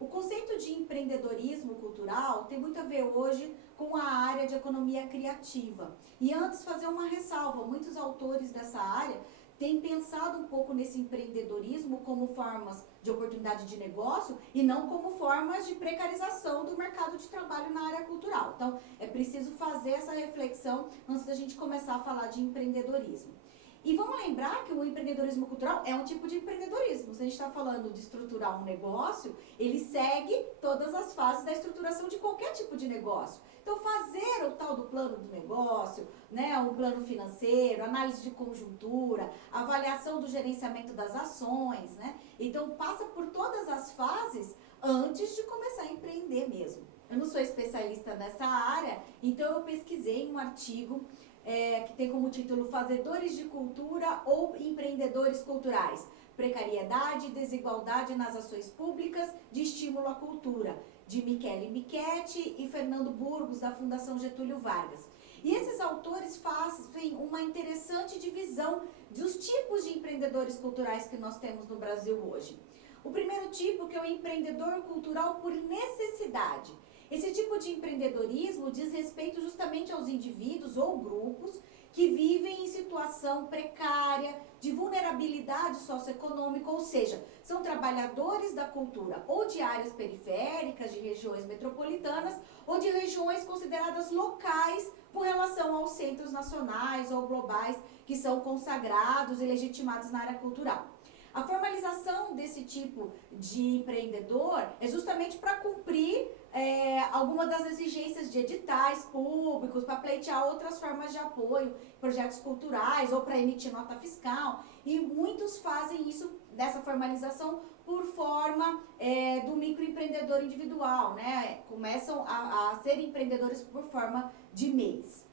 O conceito de empreendedorismo cultural tem muito a ver hoje com a área de economia criativa. E antes fazer uma ressalva, muitos autores dessa área têm pensado um pouco nesse empreendedorismo como formas de oportunidade de negócio e não como formas de precarização do mercado de trabalho na área cultural. Então, é preciso fazer essa reflexão antes da gente começar a falar de empreendedorismo. E vamos lembrar que o empreendedorismo cultural é um tipo de empreendedorismo. Se a gente está falando de estruturar um negócio, ele segue todas as fases da estruturação de qualquer tipo de negócio. Então, fazer o tal do plano do negócio, né, um plano financeiro, análise de conjuntura, avaliação do gerenciamento das ações, né? Então, passa por todas as fases antes de começar a empreender mesmo. Eu não sou especialista nessa área, então eu pesquisei um artigo que tem como título Fazedores de Cultura ou Empreendedores Culturais, Precariedade e Desigualdade nas Ações Públicas de Estímulo à Cultura, de Michele Michetti e Fernando Burgos, da Fundação Getúlio Vargas. E esses autores fazem uma interessante divisão dos tipos de empreendedores culturais que nós temos no Brasil hoje. O primeiro tipo, que é o empreendedor cultural por necessidade. Esse tipo de empreendedorismo diz respeito justamente aos indivíduos ou grupos que vivem em situação precária, de vulnerabilidade socioeconômica, ou seja, são trabalhadores da cultura ou de áreas periféricas, de regiões metropolitanas ou de regiões consideradas locais com relação aos centros nacionais ou globais que são consagrados e legitimados na área cultural. A formalização desse tipo de empreendedor é justamente para cumprir alguma das exigências de editais públicos, para pleitear outras formas de apoio, projetos culturais ou para emitir nota fiscal. E muitos fazem isso, dessa formalização, por forma do microempreendedor individual, né? Começam a ser empreendedores por forma de MEIs.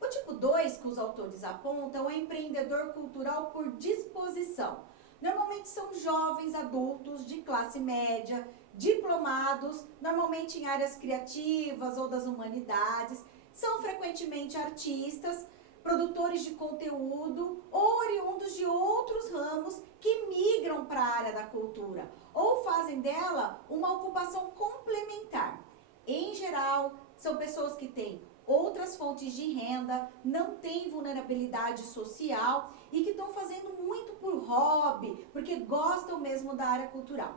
O tipo 2 que os autores apontam é empreendedor cultural por disposição. Normalmente são jovens adultos de classe média, diplomados, normalmente em áreas criativas ou das humanidades, são frequentemente artistas, produtores de conteúdo ou oriundos de outros ramos que migram para a área da cultura ou fazem dela uma ocupação complementar. Em geral, são pessoas que têm outras fontes de renda, não têm vulnerabilidade social e que estão fazendo muito por hobby, porque gostam mesmo da área cultural.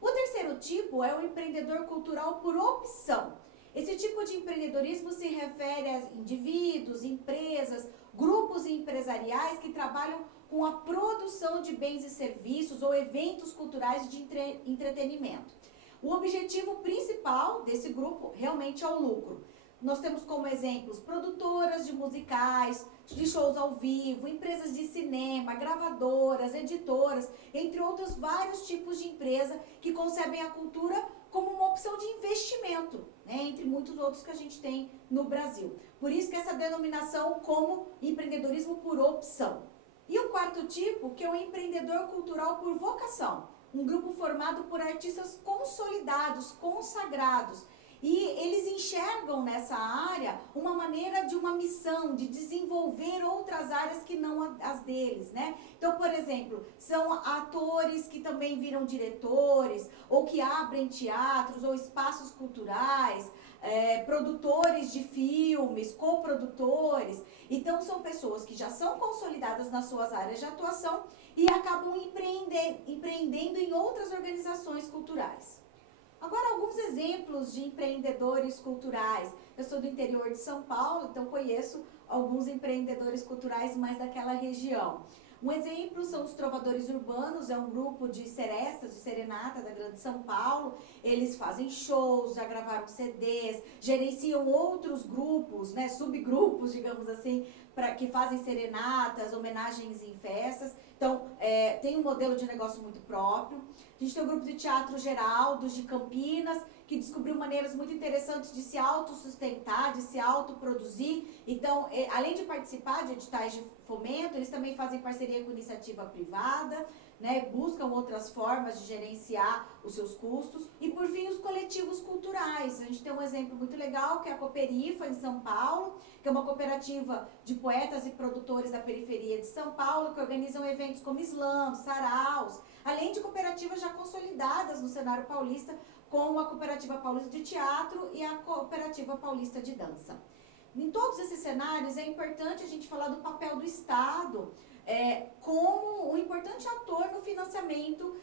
O terceiro tipo é o empreendedor cultural por opção. Esse tipo de empreendedorismo se refere a indivíduos, empresas, grupos empresariais que trabalham com a produção de bens e serviços ou eventos culturais de entretenimento. O objetivo principal desse grupo realmente é o lucro. Nós temos como exemplos produtoras de musicais, de shows ao vivo, empresas de cinema, gravadoras, editoras, entre outros vários tipos de empresa que concebem a cultura como uma opção de investimento, né, entre muitos outros que a gente tem no Brasil. Por isso que essa denominação como empreendedorismo por opção. E o quarto tipo, que é o empreendedor cultural por vocação, um grupo formado por artistas consolidados, consagrados, e eles enxergam nessa área uma maneira de uma missão, de desenvolver outras áreas que não as deles, né? Então, por exemplo, são atores que também viram diretores, ou que abrem teatros ou espaços culturais, produtores de filmes, coprodutores. Então, são pessoas que já são consolidadas nas suas áreas de atuação e acabam empreendendo em outras organizações culturais. Agora, alguns exemplos de empreendedores culturais. Eu sou do interior de São Paulo, então conheço alguns empreendedores culturais mais daquela região. Um exemplo são os Trovadores Urbanos, é um grupo de serestas, de serenata da Grande São Paulo. Eles fazem shows, já gravaram CDs, gerenciam outros grupos, né, subgrupos, digamos assim, que fazem serenatas, homenagens em festas. Então, tem um modelo de negócio muito próprio. A gente tem o grupo de teatro Geraldos, de Campinas, que descobriu maneiras muito interessantes de se autossustentar, de se autoproduzir. Então, além de participar de editais de fomento, eles também fazem parceria com iniciativa privada, né, buscam outras formas de gerenciar os seus custos. E, por fim, os coletivos culturais. A gente tem um exemplo muito legal, que é a Cooperifa, em São Paulo, que é uma cooperativa de poetas e produtores da periferia de São Paulo, que organizam eventos como slams, saraus, além de cooperativas já consolidadas no cenário paulista, como a Cooperativa Paulista de Teatro e a Cooperativa Paulista de Dança. Em todos esses cenários, é importante a gente falar do papel do Estado como um importante ator no financiamento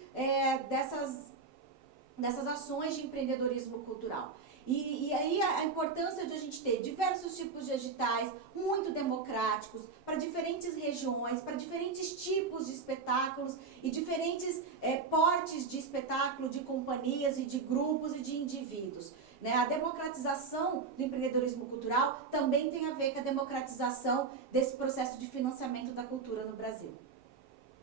dessas ações de empreendedorismo cultural. E aí a importância de a gente ter diversos tipos de editais, muito democráticos, para diferentes regiões, para diferentes tipos de espetáculos e diferentes portes de espetáculo, de companhias e de grupos e de indivíduos. Né? A democratização do empreendedorismo cultural também tem a ver com a democratização desse processo de financiamento da cultura no Brasil.